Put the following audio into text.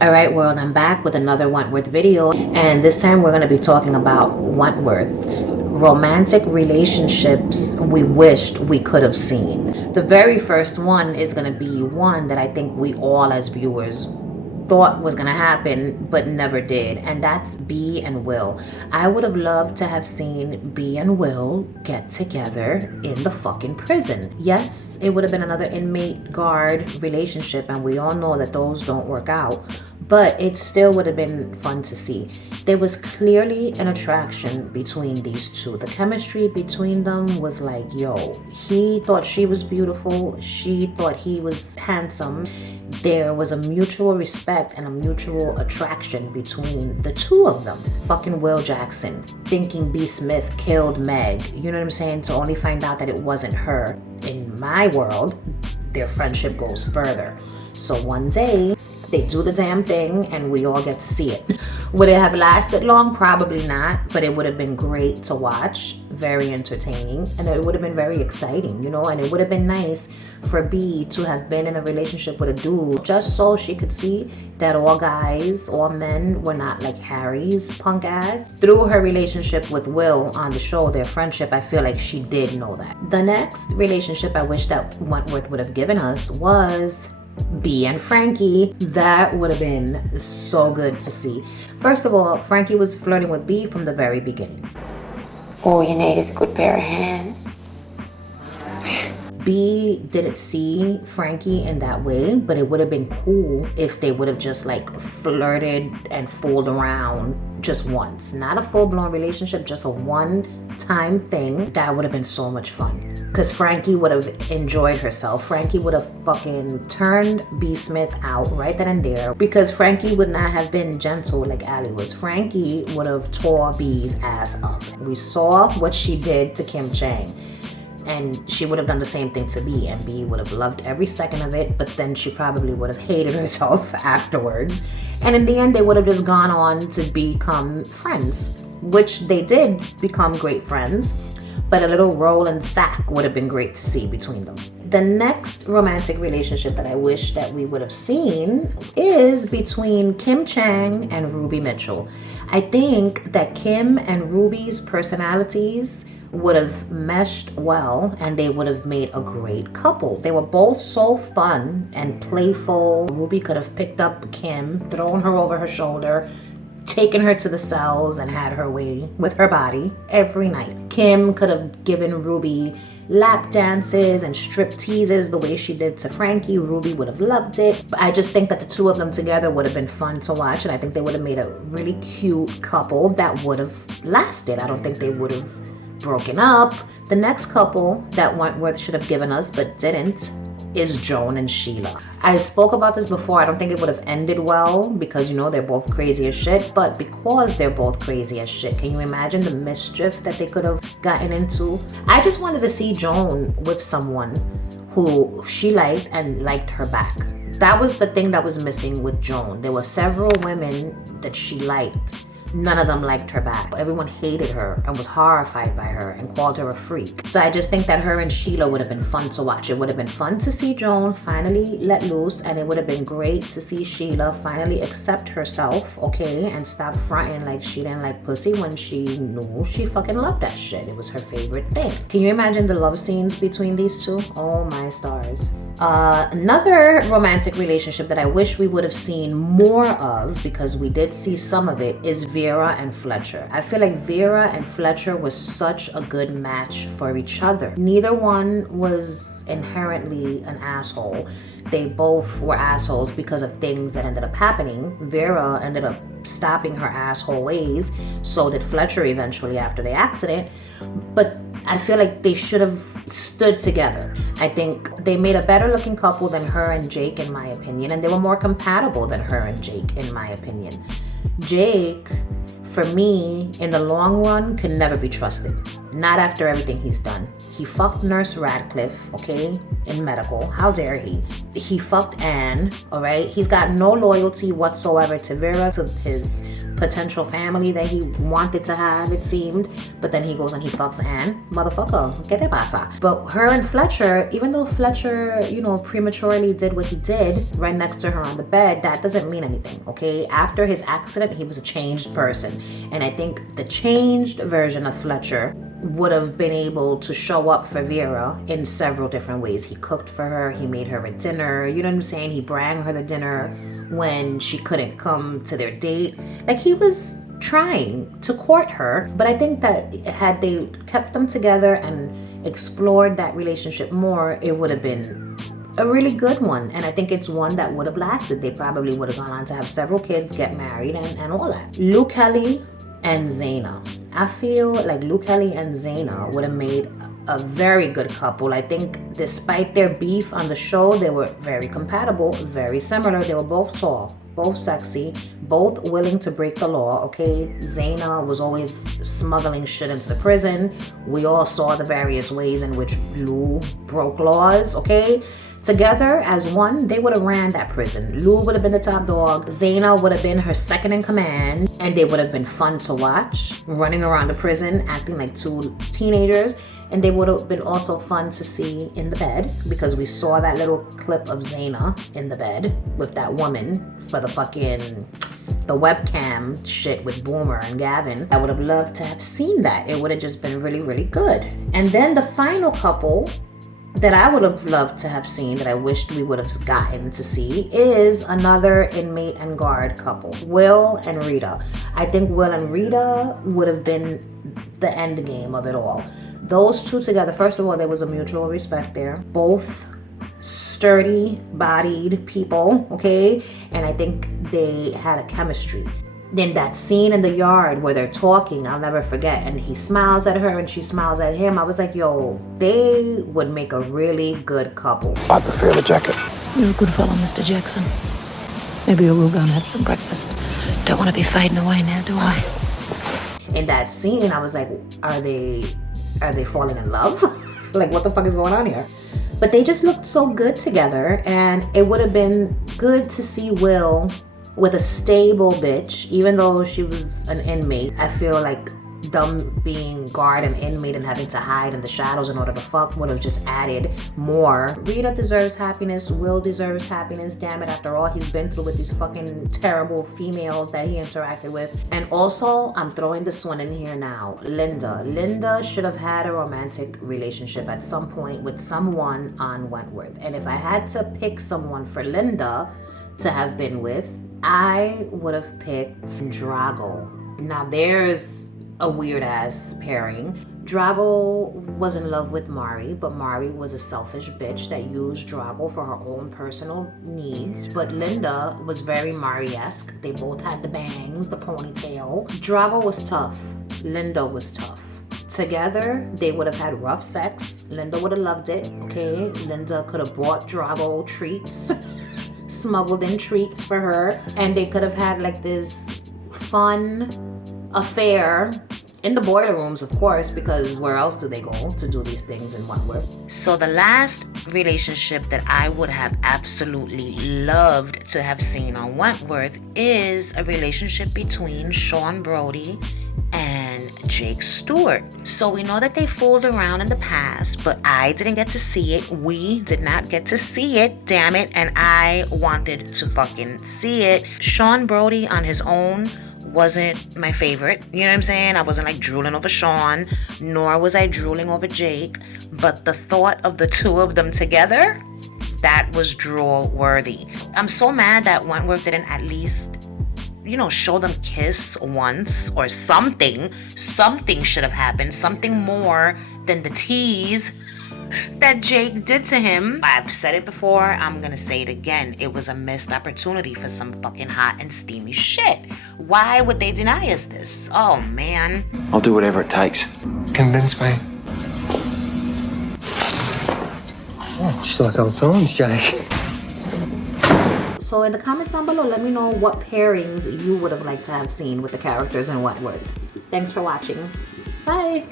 All right, world, I'm back with another Wentworth video, and this time we're going to be talking about Wentworth's romantic relationships we wished we could have seen. The very first one is going to be one that I think we all as viewers thought was gonna happen but never did, and that's B and Will. I would have loved to have seen B and Will get together in the fucking prison. Yes, it would have been another inmate guard relationship, and we all know that those don't work out, but it still would have been fun to see. There was clearly an attraction between these two. The chemistry between them was like, yo, he thought she was beautiful, she thought he was handsome. There was a mutual respect and a mutual attraction between the two of them. Fucking Will Jackson thinking B. Smith killed Meg, you know what I'm saying, to only find out that it wasn't her. In my world, their friendship goes further. So one day, they do the damn thing and we all get to see it. Would it have lasted long? Probably not, but it would have been great to watch, very entertaining, and it would have been very exciting, you know, and it would have been nice for B to have been in a relationship with a dude just so she could see that all guys, all men were not like Harry's punk ass. Through her relationship with Will on the show, their friendship, I feel like she did know that. The next relationship I wish that Wentworth would have given us was B and Frankie. That would have been so good to see. First of all, Frankie was flirting with B from the very beginning. All you need is a good pair of hands. B didn't see Frankie in that way, but it would have been cool if they would have just like flirted and fooled around just once. Not a full-blown relationship, just a one-time thing. That would have been so much fun. Because Frankie would have enjoyed herself. Frankie would have fucking turned B. Smith out right then and there. Because Frankie would not have been gentle like Allie was. Frankie would have tore B's ass up. We saw what she did to Kim Chang. And she would have done the same thing to B, and B would have loved every second of it, but then she probably would have hated herself afterwards. And in the end, they would have just gone on to become friends, which they did become great friends, but a little roll and sack would have been great to see between them. The next romantic relationship that I wish that we would have seen is between Kim Chang and Ruby Mitchell. I think that Kim and Ruby's personalities would have meshed well, and they would have made a great couple. They were both so fun and playful. Ruby could have picked up Kim, thrown her over her shoulder, taken her to the cells, and had her way with her body every night. Kim could have given Ruby lap dances and strip teases the way she did to Frankie. Ruby would have loved it. But I just think that the two of them together would have been fun to watch, and I think they would have made a really cute couple that would have lasted. I don't think they would have broken up. The next couple that Wentworth should have given us but didn't is Joan and Sheila. I spoke about this before. I don't think it would have ended well because, you know, they're both crazy as shit, but because they're both crazy as shit, can you imagine the mischief that they could have gotten into? I just wanted to see Joan with someone who she liked and liked her back. That was the thing that was missing with Joan. There were several women that she liked. None of them liked her back. Everyone hated her and was horrified by her and called her a freak. So I just think that her and Sheila would have been fun to watch. It would have been fun to see Joan finally let loose, and it would have been great to see Sheila finally accept herself, okay, and stop fronting like she didn't like pussy when she knew she fucking loved that shit. It was her favorite thing. Can you imagine the love scenes between these two? Oh my stars. Another romantic relationship that I wish we would have seen more of, because we did see some of it, is Vera and Fletcher. I feel like Vera and Fletcher was such a good match for each other. Neither one was inherently an asshole. They both were assholes because of things that ended up happening. Vera ended up stopping her asshole ways. So did Fletcher eventually after the accident. But I feel like they should have stood together. I think they made a better looking couple than her and Jake, in my opinion, and they were more compatible than her and Jake, in my opinion. Jake, for me, in the long run, can never be trusted. Not after everything he's done. He fucked Nurse Radcliffe, okay, in medical. How dare he? He fucked Anne, all right? He's got no loyalty whatsoever to Vera, to his potential family that he wanted to have, it seemed. But then he goes and he fucks Anne. Motherfucker, ¿qué te pasa? But her and Fletcher, even though Fletcher, you know, prematurely did what he did right next to her on the bed, that doesn't mean anything, okay? After his accident, he was a changed person. And I think the changed version of Fletcher would have been able to show up for Vera in several different ways. He cooked for her, he made her a dinner, you know what I'm saying? He brought her the dinner when she couldn't come to their date. Like, he was trying to court her. But I think that had they kept them together and explored that relationship more, it would have been a really good one. And I think it's one that would have lasted. They probably would have gone on to have several kids, get married, and all that. Luke Kelly and Zaina. I feel like Luke Kelly and Zaina would have made a very good couple. I think despite their beef on the show, they were very compatible, very similar. They were both tall, both sexy, both willing to break the law, okay? Zaina was always smuggling shit into the prison. We all saw the various ways in which Lou broke laws, okay? Together as one, they would have ran that prison. Lou would have been the top dog. Zaina would have been her second in command. And they would have been fun to watch, running around the prison, acting like two teenagers. And they would have been also fun to see in the bed, because we saw that little clip of Zaina in the bed with that woman for the webcam shit with Boomer and Gavin. I would have loved to have seen that. It would have just been really, really good. And then the final couple that I would have loved to have seen, that I wished we would have gotten to see, is another inmate and guard couple, Will and Rita. I think Will and Rita would have been the end game of it all. Those two together, first of all, there was a mutual respect there. Both sturdy bodied people, okay? And I think they had a chemistry. Then that scene in the yard where they're talking, I'll never forget, and he smiles at her and she smiles at him. I was like, yo, they would make a really good couple. I prefer the jacket. You're a good fellow, Mr. Jackson. Maybe I will go and have some breakfast. Don't want to be fading away now, do I? In that scene, I was like, are they falling in love? Like, what the fuck is going on here? But they just looked so good together, and it would have been good to see Will with a stable bitch, even though she was an inmate. I feel like them being guard and inmate and having to hide in the shadows in order to fuck would have just added more. Rita deserves happiness. Will deserves happiness. Damn it, after all he's been through with these fucking terrible females that he interacted with. And also, I'm throwing this one in here now. Linda should have had a romantic relationship at some point with someone on Wentworth. And if I had to pick someone for Linda to have been with, I would have picked Drago. Now there's a weird ass pairing. Drago was in love with Mari, but Mari was a selfish bitch that used Drago for her own personal needs. But Linda was very Mari-esque. They both had the bangs, the ponytail. Drago was tough. Linda was tough. Together, they would have had rough sex. Linda would have loved it, okay? Linda could have bought Drago treats. Smuggled in treats for her, and they could have had like this fun affair in the boiler rooms, of course, because where else do they go to do these things in Wentworth? So the last relationship that I would have absolutely loved to have seen on Wentworth is a relationship between Sean Brody and Jake Stewart. So we know that they fooled around in the past, but I didn't get to see it. We did not get to see it, damn it, and I wanted to fucking see it. Sean Brody on his own wasn't my favorite, you know what I'm saying? I wasn't like drooling over Sean, nor was I drooling over Jake, but the thought of the two of them together, that was drool worthy. I'm so mad that Wentworth didn't at least, you know, show them kiss once or something. Something should have happened, something more than the tease that Jake did to him. I've said it before, I'm gonna say it again. It was a missed opportunity for some fucking hot and steamy shit. Why would they deny us this? Oh man. I'll do whatever it takes. Convince me. Oh, just like old times, Jake. So in the comments down below, let me know what pairings you would have liked to have seen with the characters in Wentworth. Thanks for watching. Bye.